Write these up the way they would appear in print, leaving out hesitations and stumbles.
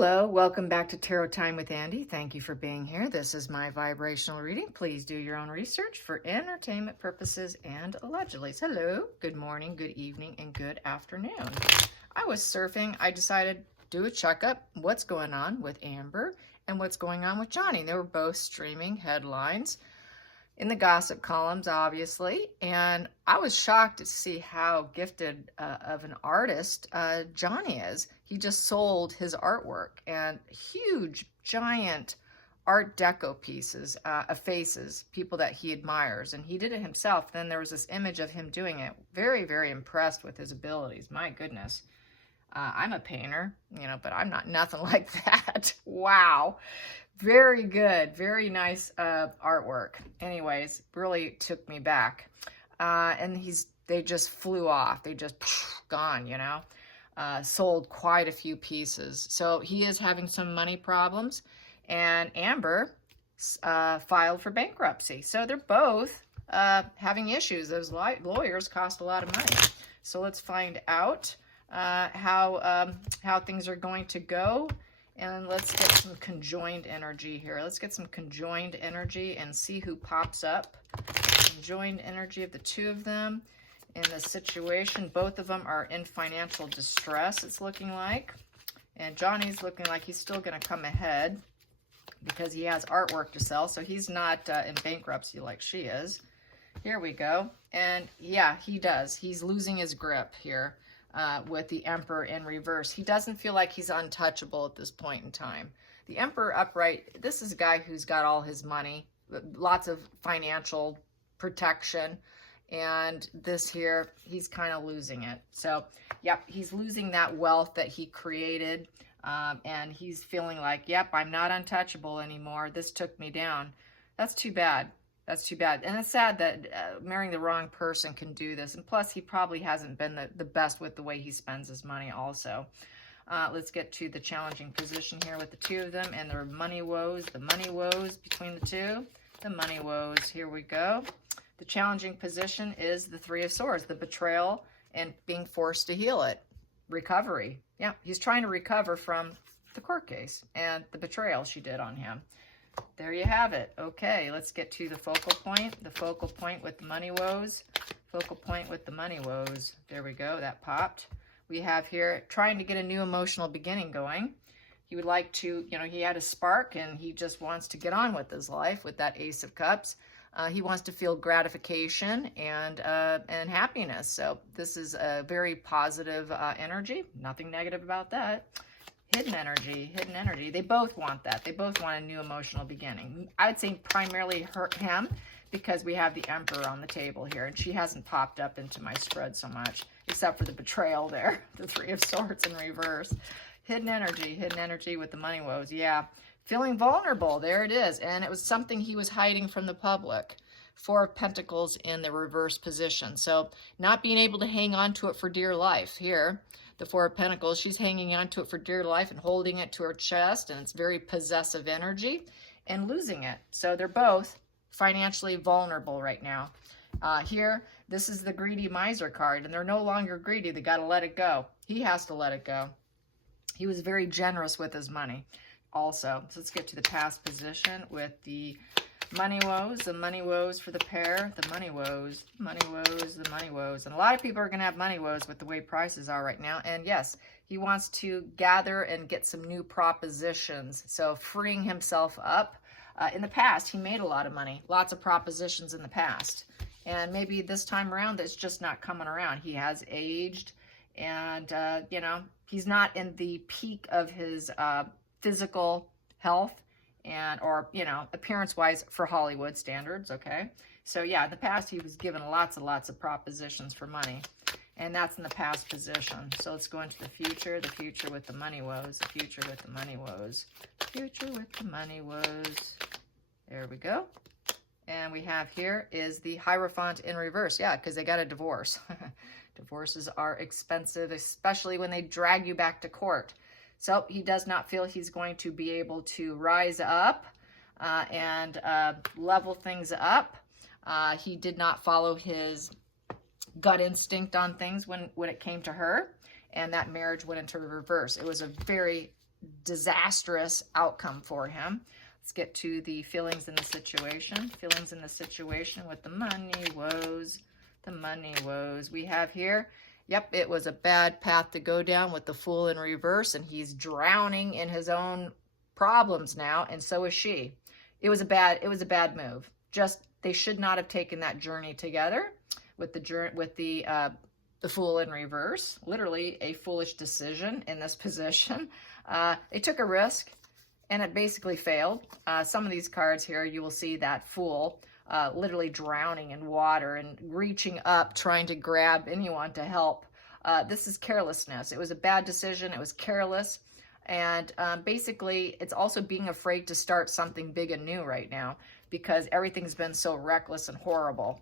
Hello, welcome back to Tarot Time with Andy. Thank you for being here. This is my vibrational reading. Please do your own research for entertainment purposes and allegedly. Hello, good morning, good evening, and good afternoon. I was surfing. I decided to do a checkup. What's going on with Amber and what's going on with Johnny? They were both streaming headlines in the gossip columns, obviously, and I was shocked to see how gifted of an artist Johnny is. He just sold his artwork and huge, giant Art Deco pieces of faces, people that he admires, and he did it himself. Then there was this image of him doing it. Very, very impressed with his abilities. My goodness. I'm a painter, but I'm not nothing like that. Wow. Very good. Very nice artwork. Anyways, really took me back. And they just flew off. They just gone, sold quite a few pieces. So he is having some money problems. And Amber filed for bankruptcy. So they're both having issues. Those lawyers cost a lot of money. So let's find out how things are going to go. And let's get some conjoined energy here. Let's get some conjoined energy and see who pops up. Conjoined energy of the two of them in the situation. Both of them are in financial distress, it's looking like. And Johnny's looking like he's still going to come ahead because he has artwork to sell. So he's not in bankruptcy like she is. Here we go. And yeah, he does. He's losing his grip here. With the Emperor in reverse. He doesn't feel like he's untouchable at this point in time. The Emperor upright, this is a guy who's got all his money, lots of financial protection, and this here, he's kind of losing it. So, yep, he's losing that wealth that he created, and he's feeling like, yep, I'm not untouchable anymore. This took me down. That's too bad. That's too bad. And it's sad that marrying the wrong person can do this. And plus, he probably hasn't been the best with the way he spends his money also. Let's get to the challenging position here with the two of them and their money woes. The money woes between the two. The money woes. Here we go. The challenging position is the Three of Swords. The betrayal and being forced to heal it. Recovery. Yeah, he's trying to recover from the court case and the betrayal she did on him. There you have it. Okay, let's get to the focal point. The focal point with the money woes. Focal point with the money woes. There we go. That popped. We have here trying to get a new emotional beginning going. He would like to, he had a spark and he just wants to get on with his life with that Ace of Cups. He wants to feel gratification and happiness. So this is a very positive energy. Nothing negative about that. Hidden energy. They both want that. They both want a new emotional beginning. I would say primarily him because we have the Emperor on the table here, and she hasn't popped up into my spread so much, except for the betrayal there, the Three of Swords in reverse. Hidden energy with the money woes. Yeah, feeling vulnerable. There it is, and it was something he was hiding from the public. Four of Pentacles in the reverse position. So not being able to hang on to it for dear life here. The Four of Pentacles, she's hanging on to it for dear life and holding it to her chest, and it's very possessive energy, and losing it. So they're both financially vulnerable right now. Here, this is the greedy miser card, and they're no longer greedy. They got to let it go. He has to let it go. He was very generous with his money also. So let's get to the past position with the money woes, the money woes for the pair, the money woes, money woes, the money woes. And a lot of people are going to have money woes with the way prices are right now. And yes, he wants to gather and get some new propositions. So freeing himself up. In the past, he made a lot of money, lots of propositions in the past. And maybe this time around, it's just not coming around. He has aged and, he's not in the peak of his physical health. Appearance wise for Hollywood standards. Okay. So yeah, in the past, he was given lots of propositions for money, and that's in the past position. So let's go into the future with the money woes, the future with the money woes, future with the money woes. There we go. And we have here is the Hierophant in reverse. Yeah, because they got a divorce. Divorces are expensive, especially when they drag you back to court. So he does not feel he's going to be able to rise up and level things up. He did not follow his gut instinct on things when it came to her, and that marriage went into reverse. It was a very disastrous outcome for him. Let's get to the feelings in the situation. Feelings in the situation with the money woes. The money woes we have here. Yep, it was a bad path to go down with the Fool in reverse, and he's drowning in his own problems now, and so is she. It was a bad move. Just, they should not have taken that journey together with the Fool in reverse. Literally a foolish decision in this position. They took a risk, and it basically failed. Some of these cards here, you will see that Fool literally drowning in water and reaching up, trying to grab anyone to help. This is carelessness. It was a bad decision. It was careless. And basically, it's also being afraid to start something big and new right now because everything's been so reckless and horrible.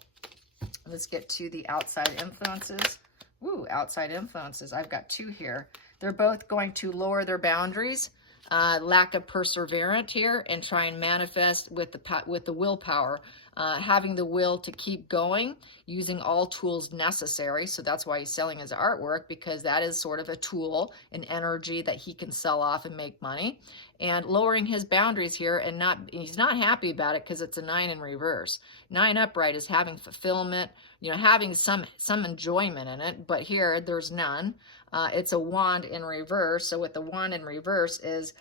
Let's get to the outside influences. Ooh, outside influences. I've got two here. They're both going to lower their boundaries, lack of perseverance here, and try and manifest with the willpower. Having the will to keep going, using all tools necessary. So that's why he's selling his artwork, because that is sort of a tool, an energy that he can sell off and make money. And lowering his boundaries here, and he's not happy about it because it's a 9 in reverse. 9 upright is having fulfillment, having some enjoyment in it, but here there's none. It's a wand in reverse. So with the wand in reverse is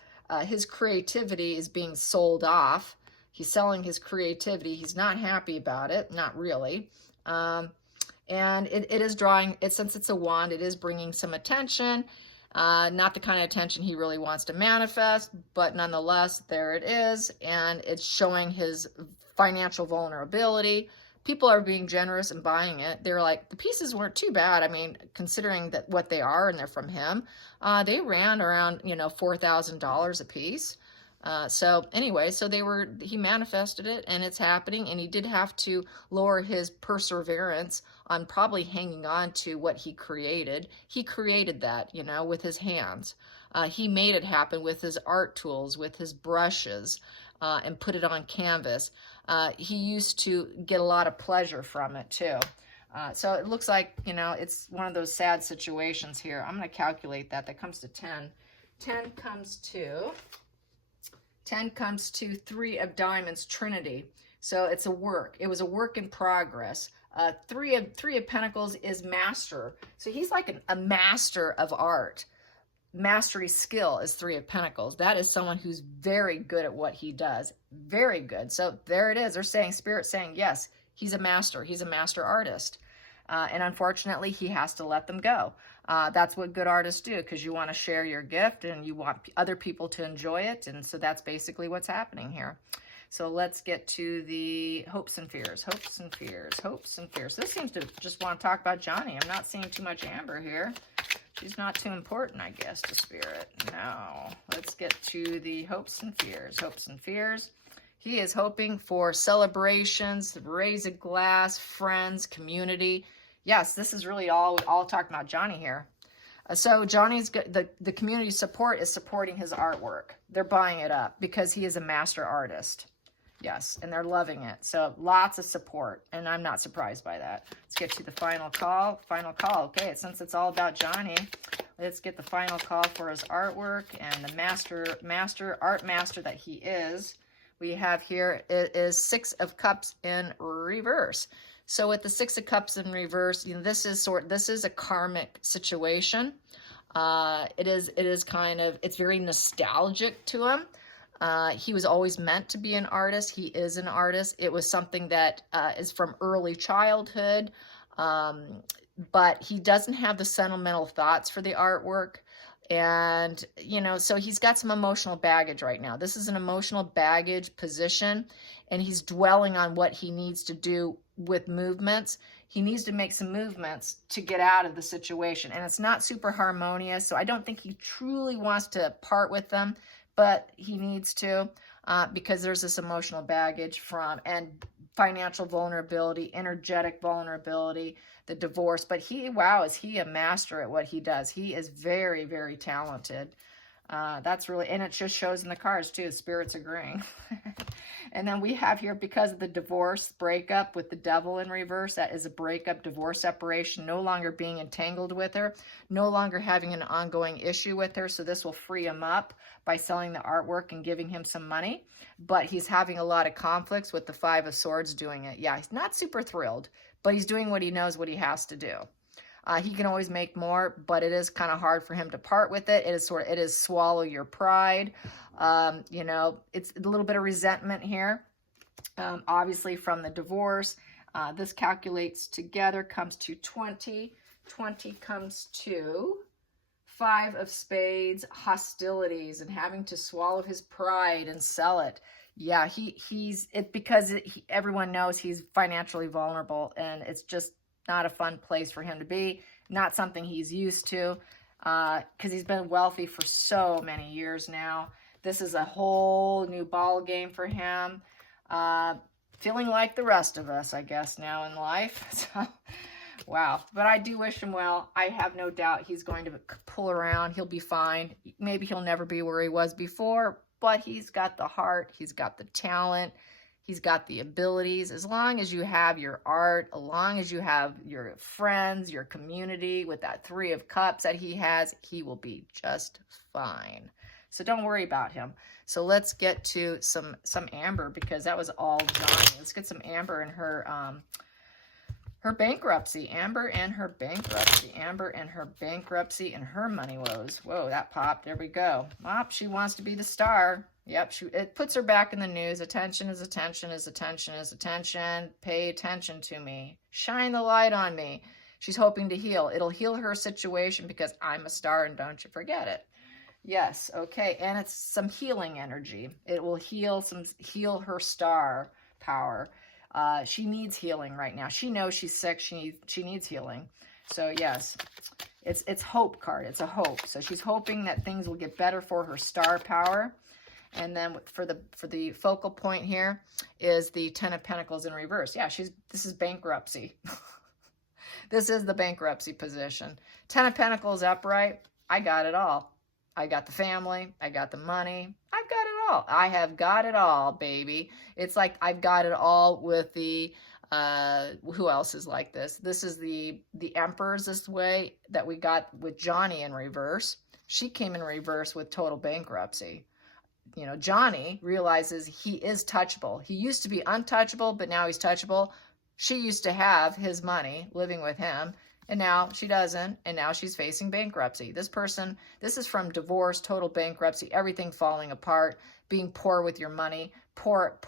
his creativity is being sold off. He's selling his creativity. He's not happy about it, not really. And it is drawing, since it's a wand, it is bringing some attention. Not the kind of attention he really wants to manifest, but nonetheless, there it is. And it's showing his financial vulnerability. People are being generous and buying it. They're like, the pieces weren't too bad. I mean, considering that what they are and they're from him, they ran around, $4,000 a piece. So anyway, he manifested it, and it's happening, and he did have to lower his perseverance on probably hanging on to what he created. He created that, with his hands. He made it happen with his art tools, with his brushes, and put it on canvas. He used to get a lot of pleasure from it too. So it looks like, it's one of those sad situations here. I'm going to calculate that. That comes to 10. 10 comes to 3 of diamonds, Trinity. So it's a work. It was a work in progress. 3 of Pentacles is master. So he's like a master of art. Mastery skill is 3 of Pentacles. That is someone who's very good at what he does. Very good. So there it is. They're saying, Spirit saying, yes, he's a master. He's a master artist. And unfortunately, he has to let them go. That's what good artists do, because you want to share your gift and you want other people to enjoy it. And so that's basically what's happening here. So let's get to the hopes and fears. Hopes and fears. Hopes and fears. This seems to just want to talk about Johnny. I'm not seeing too much Amber here. She's not too important, I guess, to Spirit. No. Let's get to the hopes and fears. Hopes and fears. He is hoping for celebrations, raise a glass, friends, community. Yes, this is really all talking about Johnny here. So Johnny's the community support is supporting his artwork. They're buying it up because he is a master artist. Yes, and they're loving it. So lots of support, and I'm not surprised by that. Let's get to the final call. Final call. Okay, since it's all about Johnny, let's get the final call for his artwork and the art master that he is. We have here, it is 6 of Cups in reverse. So with the 6 of Cups in reverse, this is a karmic situation. It's very nostalgic to him. He was always meant to be an artist. He is an artist. It was something that is from early childhood, but he doesn't have the sentimental thoughts for the artwork. And, so he's got some emotional baggage right now. This is an emotional baggage position, and he's dwelling on what he needs to do with movements. He needs to make some movements to get out of the situation, and it's not super harmonious, so I don't think he truly wants to part with them, but he needs to because there's this emotional baggage and financial vulnerability, energetic vulnerability, the divorce. But is he a master at what he does? He is very, very talented. That's really, and it just shows in the cards too, spirits agreeing. And then we have here, because of the divorce breakup with the devil in reverse, that is a breakup, divorce, separation, no longer being entangled with her, no longer having an ongoing issue with her. So this will free him up by selling the artwork and giving him some money. But he's having a lot of conflicts with the Five of Swords doing it. Yeah, he's not super thrilled, but he's doing what he knows what he has to do. He can always make more, but it is kind of hard for him to part with it. It is swallow your pride. You know, it's a little bit of resentment here, obviously from the divorce. This calculates together, comes to 20. 20 comes to 5 of Spades, hostilities, and having to swallow his pride and sell it. Yeah, because everyone knows he's financially vulnerable, and it's just not a fun place for him to be, not something he's used to, because he's been wealthy for so many years now. This is a whole new ball game for him, feeling like the rest of us, I guess, now in life. So, wow. But I do wish him well. I have no doubt he's going to pull around. He'll be fine. Maybe he'll never be where he was before, but he's got the heart. He's got the talent. He's got the abilities. As long as you have your art, as long as you have your friends, your community, with that 3 of Cups that he has, he will be just fine. So don't worry about him. So let's get to some Amber, because that was all Johnny. Let's get some Amber in her bankruptcy. Amber and her bankruptcy. Amber and her bankruptcy and her money woes. Whoa, that popped. There we go. She wants to be the star. Yep, it puts her back in the news. Attention is attention is attention is attention. Pay attention to me. Shine the light on me. She's hoping to heal. It'll heal her situation because I'm a star, and don't you forget it. Yes, okay, and it's some healing energy. It will heal her star power. She needs healing right now. She knows she's sick. She needs healing. So yes, it's hope card. It's a hope. So she's hoping that things will get better for her star power. And then for the focal point here is the 10 of Pentacles in reverse. Yeah, this is bankruptcy. This is the bankruptcy position. 10 of Pentacles upright. I got it all. I got the family. I got the money. I've got it all. I have got it all, baby. It's like I've got it all with the, who else is like this? This is the Emperor's this way that we got with Johnny in reverse. She came in reverse with total bankruptcy. You know, Johnny realizes he is touchable. He used to be untouchable, but now he's touchable. She used to have his money living with him, and now she doesn't, and now she's facing bankruptcy. This is from divorce, total bankruptcy, everything falling apart, being poor with your money, poor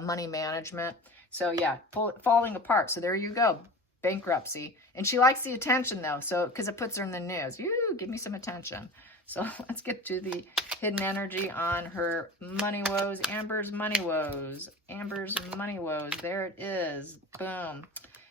money management. So yeah, falling apart. So there you go, bankruptcy. And she likes the attention though, so because it puts her in the news. Give me some attention. So let's get to the hidden energy on her money woes. Amber's money woes. Amber's money woes. There it is. Boom.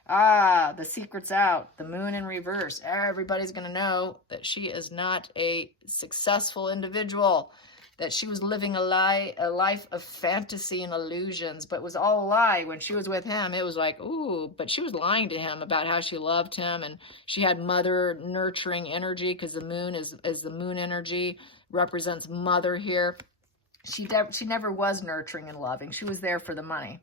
The secret's out. The moon in reverse. Everybody's going to know that she is not a successful individual, that she was living a life of fantasy and illusions, but it was all a lie. When she was with him, it was like, ooh, but she was lying to him about how she loved him, and she had mother nurturing energy, because the moon is the moon energy, represents mother here. She never was nurturing and loving. She was there for the money.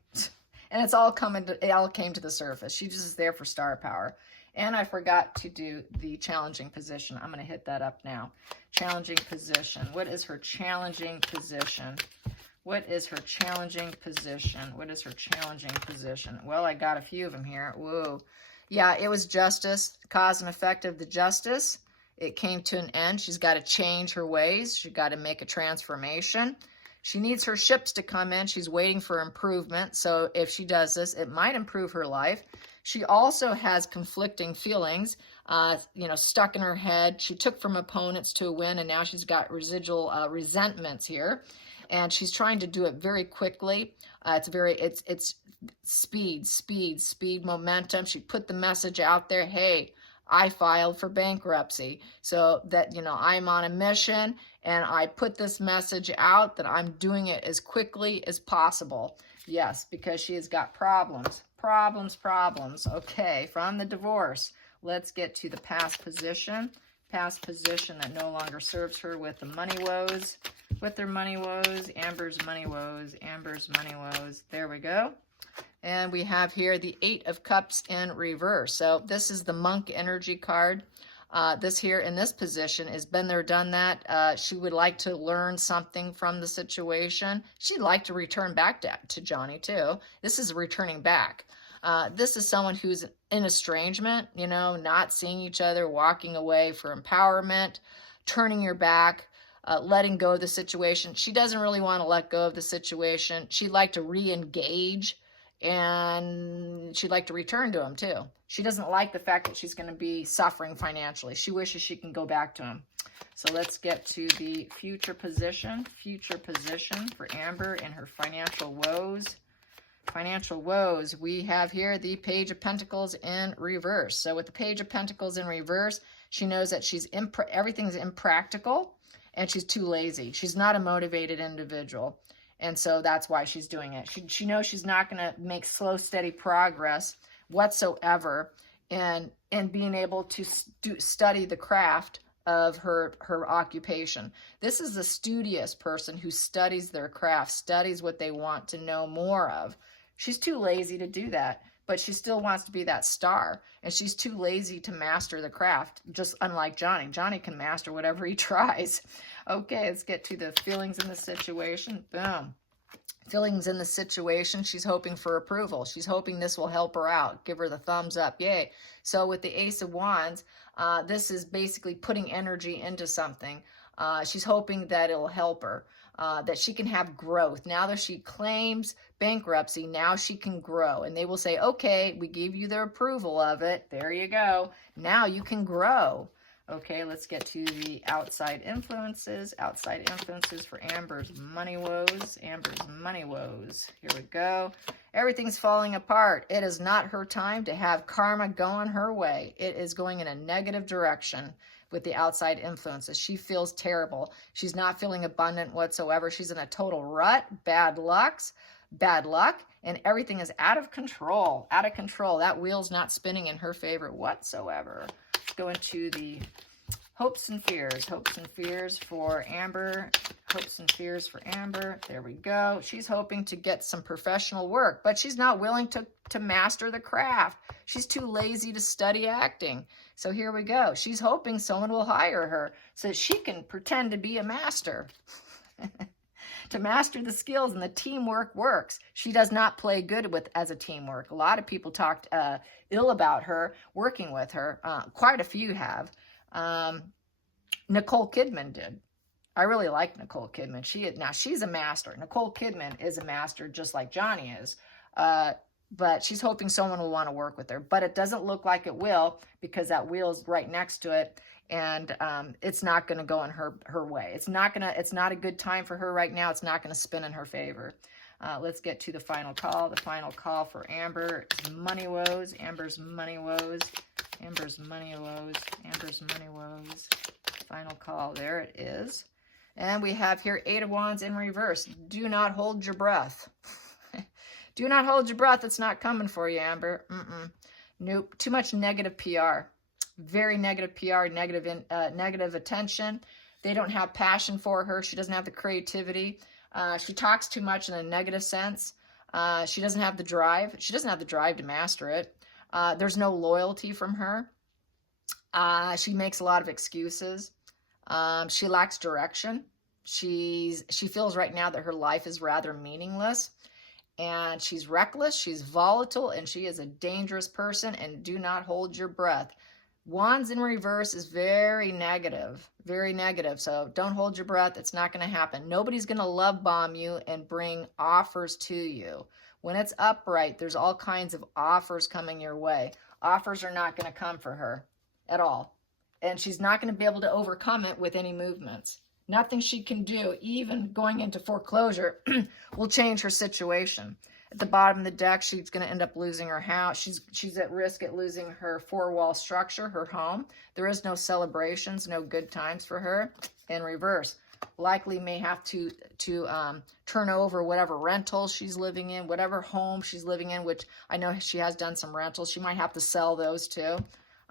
And it all came to the surface. She just is there for star power. And I forgot to do the challenging position. I'm going to hit that up now. Challenging position. What is her challenging position? What is her challenging position? What is her challenging position? Well, I got a few of them here. Whoa. Yeah, it was justice. Cause and effect of the justice. It came to an end. She's got to change her ways. She's got to make a transformation. She needs her ships to come in. She's waiting for improvement. So if she does this, it might improve her life. She also has conflicting feelings, stuck in her head. She took from opponents to win, and now she's got residual resentments here. And she's trying to do it very quickly. It's speed, momentum. She put the message out there, hey, I filed for bankruptcy. So that, I'm on a mission, and I put this message out that I'm doing it as quickly as possible. Yes, because she has got problems. Problems. Okay, from the divorce, let's get to the past position. past position that no longer serves her with the money woes, with their money woes, Amber's money woes, Amber's money woes. There we go. And we have here the 8 of Cups in reverse. So this is the monk energy card. This here in this position is been there, done that. She would like to learn something from the situation. She'd like to return back to Johnny too. This is returning back. This is someone who's in estrangement, you know, not seeing each other, walking away for empowerment, turning your back, letting go of the situation. She doesn't really want to let go of the situation. She'd like to re-engage, and she'd like to return to him too. She doesn't like the fact that she's going to be suffering financially. She wishes she can go back to him. So let's get to the future position for Amber and her financial woes. Financial woes, we have here the Page of Pentacles in reverse. So with the Page of Pentacles in reverse, she knows that everything's impractical and she's too lazy. She's not a motivated individual. And so that's why she's doing it. She knows she's not going to make slow, steady progress whatsoever in being able to study the craft of her occupation. This is a studious person who studies their craft, studies what they want to know more of. She's too lazy to do that, but she still wants to be that star, and she's too lazy to master the craft, just unlike Johnny. Johnny can master whatever he tries. Okay, let's get to the feelings in the situation. Boom. Feelings in the situation. She's hoping for approval. She's hoping this will help her out, give her the thumbs up. Yay. So with the Ace of Wands, this is basically putting energy into something. She's hoping that it'll help her, that she can have growth. Now that she claims bankruptcy, now she can grow. And they will say, okay, we gave you the approval of it. There you go. Now you can grow. Okay, let's get to the outside influences. Outside influences for Amber's money woes. Amber's money woes. Here we go. Everything's falling apart. It is not her time to have karma going her way. It is going in a negative direction with the outside influences. She feels terrible. She's not feeling abundant whatsoever. She's in a total rut, bad luck, and everything is out of control. Out of control. That wheel's not spinning in her favor whatsoever. Go into the hopes and fears. Hopes and fears for Amber. Hopes and fears for Amber. There we go. She's hoping to get some professional work, but she's not willing to master the craft. She's too lazy to study acting. So here we go. She's hoping someone will hire her so that she can pretend to be a master. To master the skills, and the teamwork works. She does not play good as a teamwork. A lot of people talked ill about her working with her. Quite a few have. Nicole Kidman did. I really like Nicole Kidman. Now she's a master. Nicole Kidman is a master just like Johnny is. But she's hoping someone will want to work with her. But it doesn't look like it will, because that wheel's right next to it. And it's not going to go in her way. It's not a good time for her right now. It's not going to spin in her favor. Let's get to the final call. The final call for Amber is money woes. Amber's money woes. Amber's money woes. Amber's money woes. Final call. There it is. And we have here 8 of Wands in reverse. Do not hold your breath. Do not hold your breath. It's not coming for you, Amber. Nope. Too much negative PR. Very negative PR, negative attention. They don't have passion for her. She doesn't have the creativity. She talks too much in a negative sense. She doesn't have the drive. She doesn't have the drive to master it. There's no loyalty from her. She makes a lot of excuses. She lacks direction. She feels right now that her life is rather meaningless. And she's reckless. She's volatile. And she is a dangerous person. And do not hold your breath. Wands in reverse is very negative, very negative. So don't hold your breath. It's not going to happen. Nobody's going to love bomb you and bring offers to you. When it's upright, there's all kinds of offers coming your way. Offers are not going to come for her at all. And she's not going to be able to overcome it with any movements. Nothing she can do, even going into foreclosure, will change her situation. At the bottom of the deck, she's going to end up losing her house. She's at risk at losing her four-wall structure, her home. There is no celebrations, no good times for her. In reverse, likely may have to turn over whatever rental she's living in, whatever home she's living in, which I know she has done some rentals. She might have to sell those too.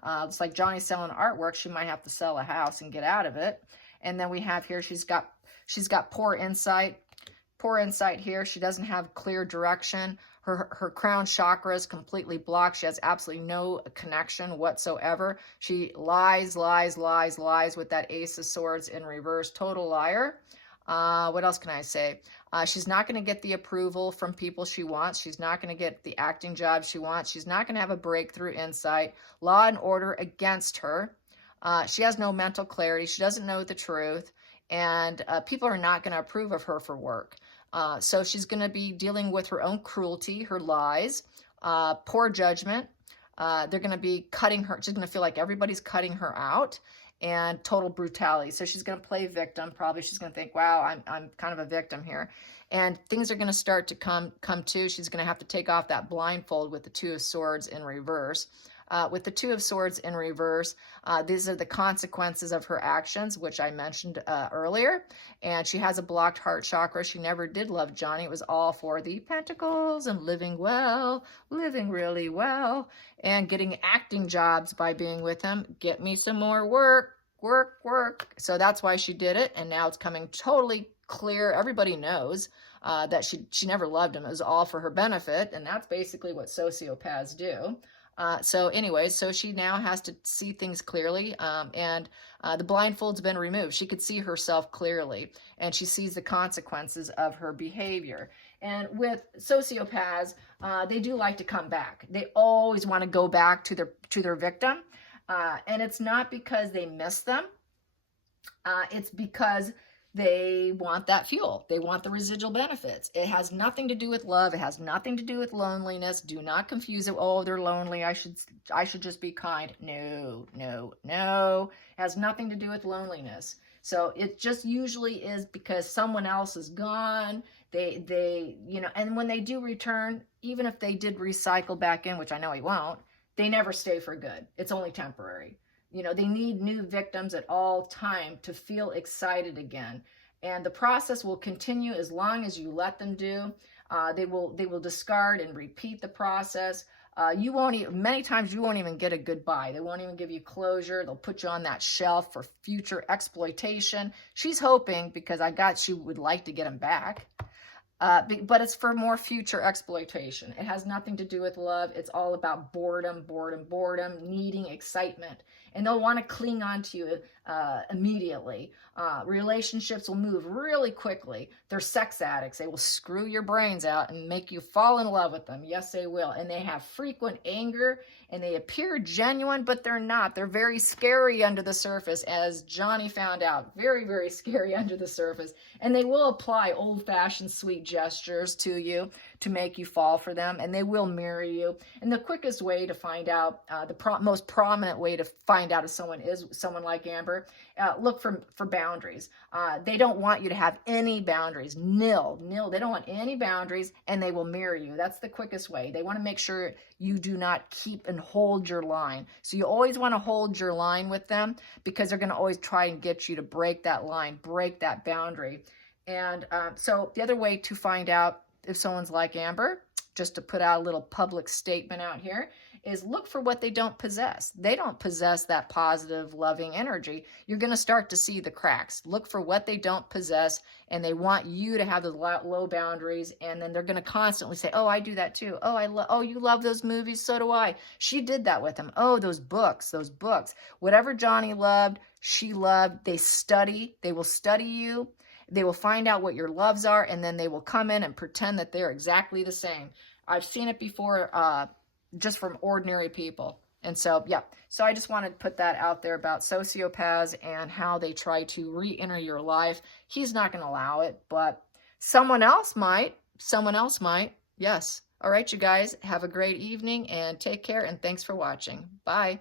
It's like Johnny's selling artwork. She might have to sell a house and get out of it. And then we have here, she's got poor insight. Poor insight here. She doesn't have clear direction. Her crown chakra is completely blocked. She has absolutely no connection whatsoever. She lies with that Ace of Swords in reverse. Total liar. What else can I say? She's not going to get the approval from people she wants. She's not going to get the acting job she wants. She's not going to have a breakthrough insight. Law and order against her. She has no mental clarity. She doesn't know the truth. And people are not going to approve of her for work. So she's going to be dealing with her own cruelty, her lies, poor judgment. They're going to be cutting her. She's going to feel like everybody's cutting her out, and total brutality. So she's going to play victim. Probably she's going to think, wow, I'm kind of a victim here. And things are going to start to come to. She's going to have to take off that blindfold with the Two of Swords in reverse. With the Two of Swords in reverse, these are the consequences of her actions, which I mentioned earlier. And she has a blocked heart chakra. She never did love Johnny. It was all for the pentacles and living well, living really well, and getting acting jobs by being with him. Get me some more work. So that's why she did it. And now it's coming totally clear. Everybody knows that she never loved him. It was all for her benefit. And that's basically what sociopaths do. So anyways, so she now has to see things clearly, and the blindfold's been removed. She could see herself clearly, and she sees the consequences of her behavior. And with sociopaths, they do like to come back. They always want to go back to their victim, and it's not because they miss them. It's because they want that fuel. They want the residual benefits. It has nothing to do with love. It has nothing to do with loneliness. Do not confuse it. Oh, they're lonely. I should just be kind. No. It has nothing to do with loneliness. So it just usually is because someone else is gone. They and when they do return, even if they did recycle back in, which I know he won't, they never stay for good. It's only temporary. They need new victims at all time to feel excited again. And the process will continue as long as you let them do. They will discard and repeat the process. Many times you won't even get a goodbye. They won't even give you closure. They'll put you on that shelf for future exploitation. She's hoping, because she would like to get him back. But it's for more future exploitation. It has nothing to do with love. It's all about boredom, needing excitement. And they'll want to cling on to you immediately. Relationships will move really quickly. They're sex addicts. They will screw your brains out and make you fall in love with them. Yes, they will. And they have frequent anger, and they appear genuine, but they're not. They're very scary under the surface, as Johnny found out. Very, very scary under the surface. And they will apply old-fashioned sweet gestures to you to make you fall for them, and they will mirror you. And the quickest way to find out, most prominent way to find out if someone is someone like Amber, look for boundaries. They don't want you to have any boundaries. Nil. They don't want any boundaries, and they will mirror you. That's the quickest way. They want to make sure you do not keep and hold your line. So you always want to hold your line with them, because they're going to always try and get you to break that line, break that boundary. And so the other way to find out if someone's like Amber, just to put out a little public statement out here, is look for what they don't possess. They don't possess that positive, loving energy. You're going to start to see the cracks. Look for what they don't possess, and they want you to have the low boundaries, and then they're going to constantly say, oh, I do that too. Oh, you love those movies? So do I. She did that with him. Oh, those books. Whatever Johnny loved, she loved. They will study you. They will find out what your loves are, and then they will come in and pretend that they're exactly the same. I've seen it before, just from ordinary people. And so, yeah. So I just wanted to put that out there about sociopaths and how they try to re-enter your life. He's not going to allow it, but someone else might. Yes. All right, you guys, have a great evening and take care, and thanks for watching. Bye.